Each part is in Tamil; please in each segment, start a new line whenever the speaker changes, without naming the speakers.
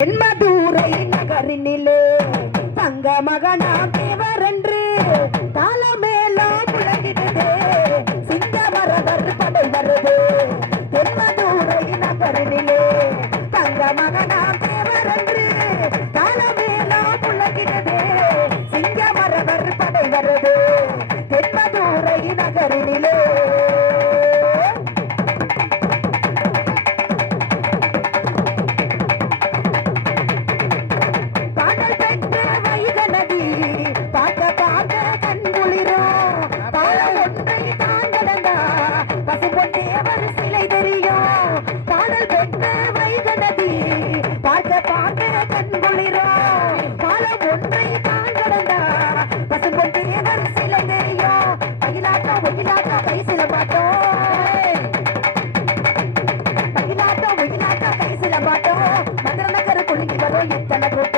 தென்மதுரை நகரினிலே தங்க மகனாக கொண்ட வைகநதி பாட்ட பார்க்கிற கண்குளிரோ காலம் ஒன்றை தான் கடந்தா. பசும்பொன் தேவர் சிலை தெரியா பயிலாட்டா ஒயிலாட்டா கை சில பாட்டோ பயிலாட்டா ஒயிலாட்டா கை சில பாட்டோ நகர நகர கொள்ளிக்கிறதோ எத்தனை கூட்டம்?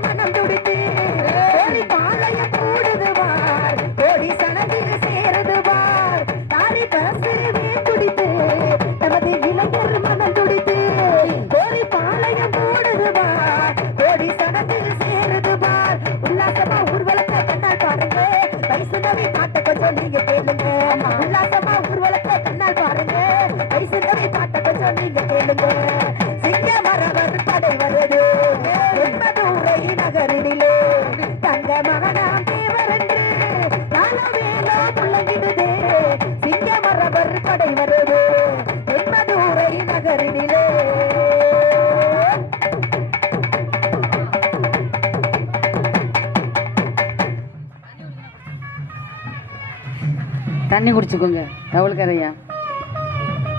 கொஞ்சம் நீங்க கேளுங்க. உல்லாசமா ஊர்வலத்தை கண்ணால் பாருங்க. வயசுந்தவை பாட்ட கொஞ்சம் நீங்க கேளுங்க.
தண்ணி குடிச்சுக்கோங்க டவுல்